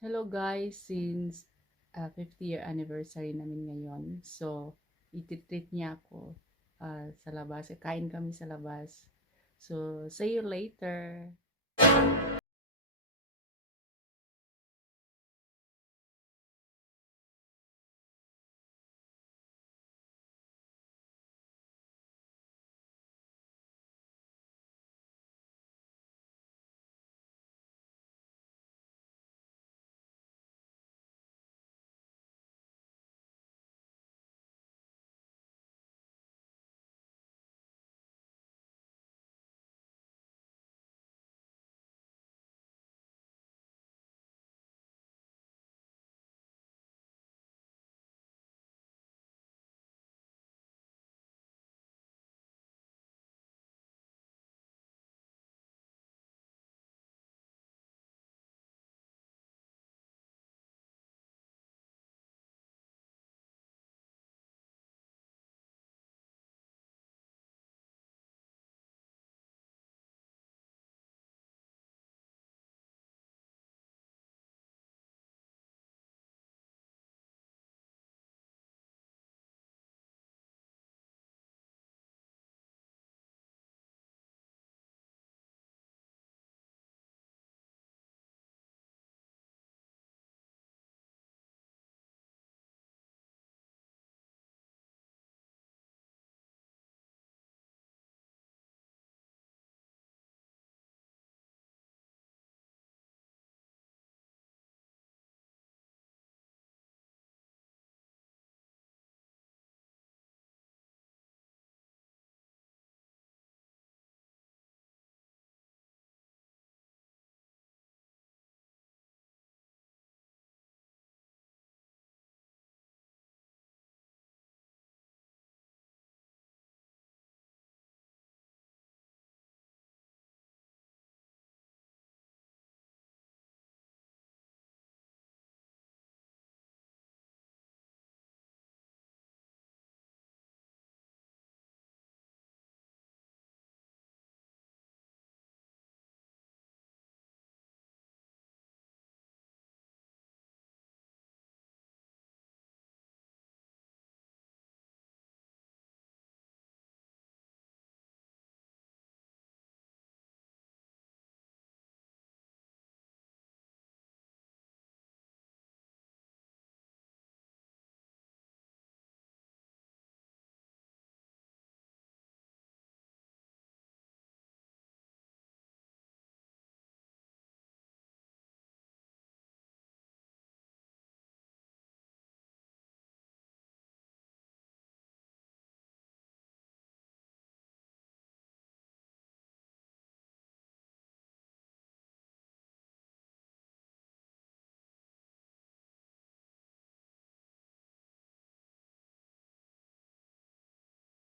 Hello guys, since 50th year anniversary namin ngayon, so ititreat niya ako sa labas. Kain kami sa labas. So, see you later.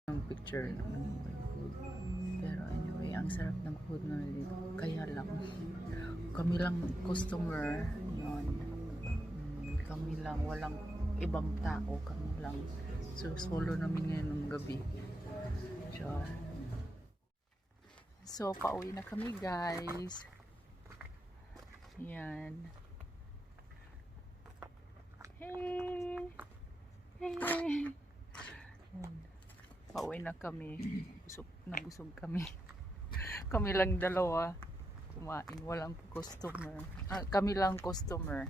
Ang picture naman. Pero anyway, ang sarap ng food na dito. Kaya lang, kami lang customer. Yun. Kami lang, walang ibang tao. Kami lang. So, solo namin ngayon ng gabi. Sure. So, pauwi na kami guys. Yan. Hey! Hey! Yan. Pauwi na kami. Busog kami. Kami lang dalawa kumain. Walang customer. Kami lang customer.